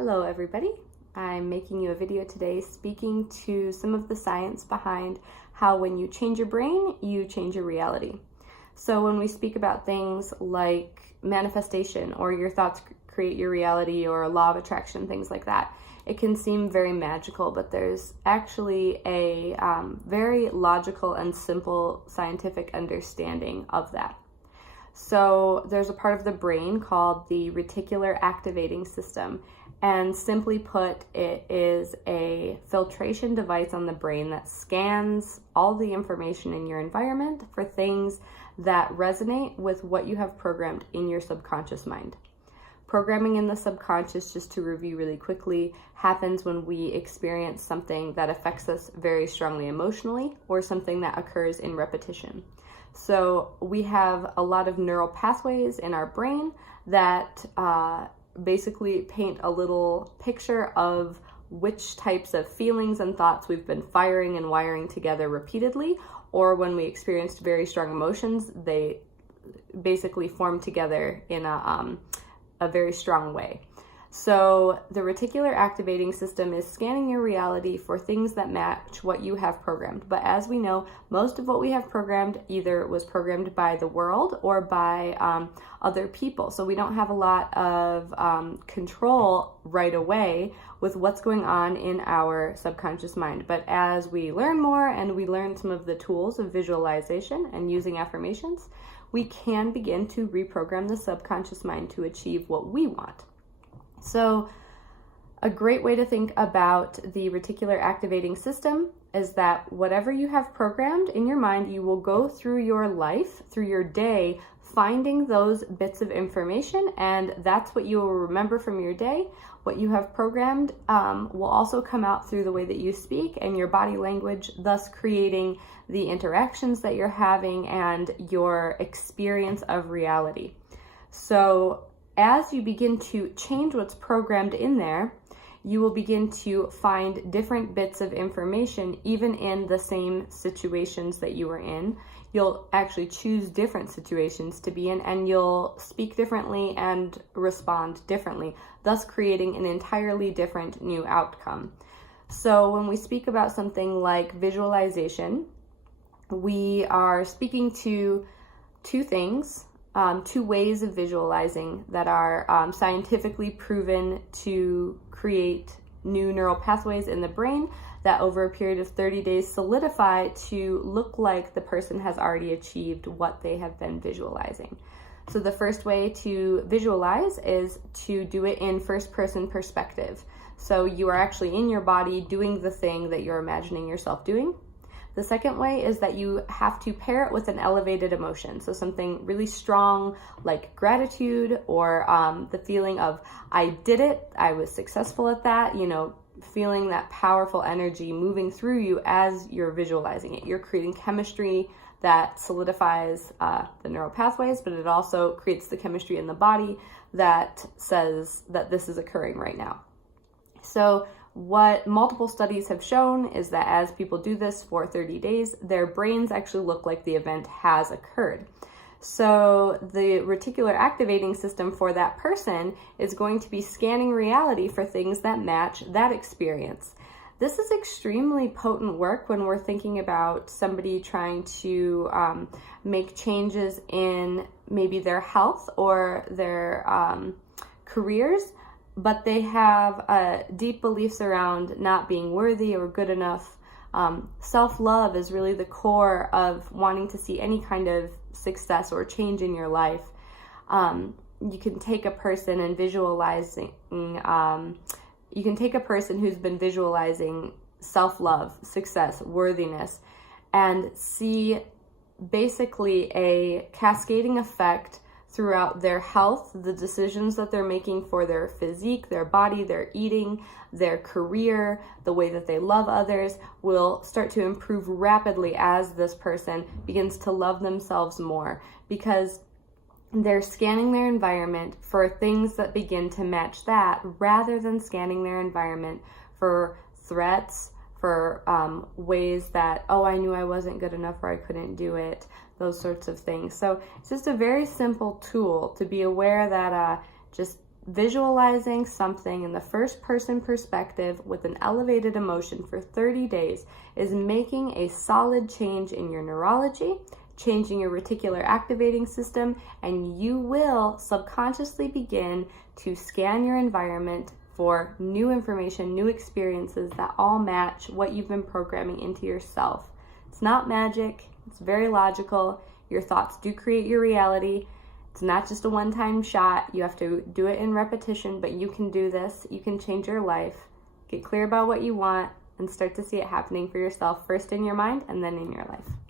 Hello everybody. I'm making you a video today speaking to some of the science behind how when you change your brain, you change your reality. So when we speak about things like manifestation or your thoughts create your reality or law of attraction, things like that, it can seem very magical, but there's actually a very logical and simple scientific understanding of that. So there's a part of the brain called the reticular activating system. And simply put, it is a filtration device on the brain that scans all the information in your environment for things that resonate with what you have programmed in your subconscious mind. Programming in the subconscious, just to review really quickly, happens when we experience something that affects us very strongly emotionally or something that occurs in repetition. So we have a lot of neural pathways in our brain that basically paint a little picture of which types of feelings and thoughts we've been firing and wiring together repeatedly, or when we experienced very strong emotions, they basically form together in a very strong way. So the reticular activating system is scanning your reality for things that match what you have programmed. But as we know, most of what we have programmed either was programmed by the world or by other people. So we don't have a lot of control right away with what's going on in our subconscious mind. But as we learn more and we learn some of the tools of visualization and using affirmations, we can begin to reprogram the subconscious mind to achieve what we want. So a great way to think about the reticular activating system is that whatever you have programmed in your mind, you will go through your life, through your day, finding those bits of information, and that's what you will remember from your day. What you have programmed will also come out through the way that you speak and your body language, thus creating the interactions that you're having and your experience of reality. So as you begin to change what's programmed in there, you will begin to find different bits of information even in the same situations that you were in. You'll actually choose different situations to be in, and you'll speak differently and respond differently, thus creating an entirely different new outcome. So when we speak about something like visualization, we are speaking to two things. Two ways of visualizing that are scientifically proven to create new neural pathways in the brain that over a period of 30 days solidify to look like the person has already achieved what they have been visualizing. So the first way to visualize is to do it in first-person perspective. So you are actually in your body doing the thing that you're imagining yourself doing. The second way is that you have to pair it with an elevated emotion. So something really strong like gratitude or the feeling of, I did it, I was successful at that, feeling that powerful energy moving through you as you're visualizing it. You're creating chemistry that solidifies the neural pathways, but it also creates the chemistry in the body that says that this is occurring right now. So what multiple studies have shown is that as people do this for 30 days, their brains actually look like the event has occurred. So the reticular activating system for that person is going to be scanning reality for things that match that experience. This is extremely potent work when we're thinking about somebody trying to make changes in maybe their health or their careers, but they have deep beliefs around not being worthy or good enough. Self-love is really the core of wanting to see any kind of success or change in your life. You can take a person and visualizing, you can take a person who's been visualizing self-love, success, worthiness, and see basically a cascading effect throughout their health, the decisions that they're making for their physique, their body, their eating, their career, the way that they love others will start to improve rapidly as this person begins to love themselves more, because they're scanning their environment for things that begin to match that rather than scanning their environment for threats, for ways that, oh, I knew I wasn't good enough or I couldn't do it, those sorts of things. So it's just a very simple tool to be aware that just visualizing something in the first person perspective with an elevated emotion for 30 days is making a solid change in your neurology, changing your reticular activating system, and you will subconsciously begin to scan your environment for new information, new experiences that all match what you've been programming into yourself. It's not magic, it's very logical. Your thoughts do create your reality. It's not just a one-time shot. You have to do it in repetition, but you can do this. You can change your life. Get clear about what you want and start to see it happening for yourself, first in your mind and then in your life.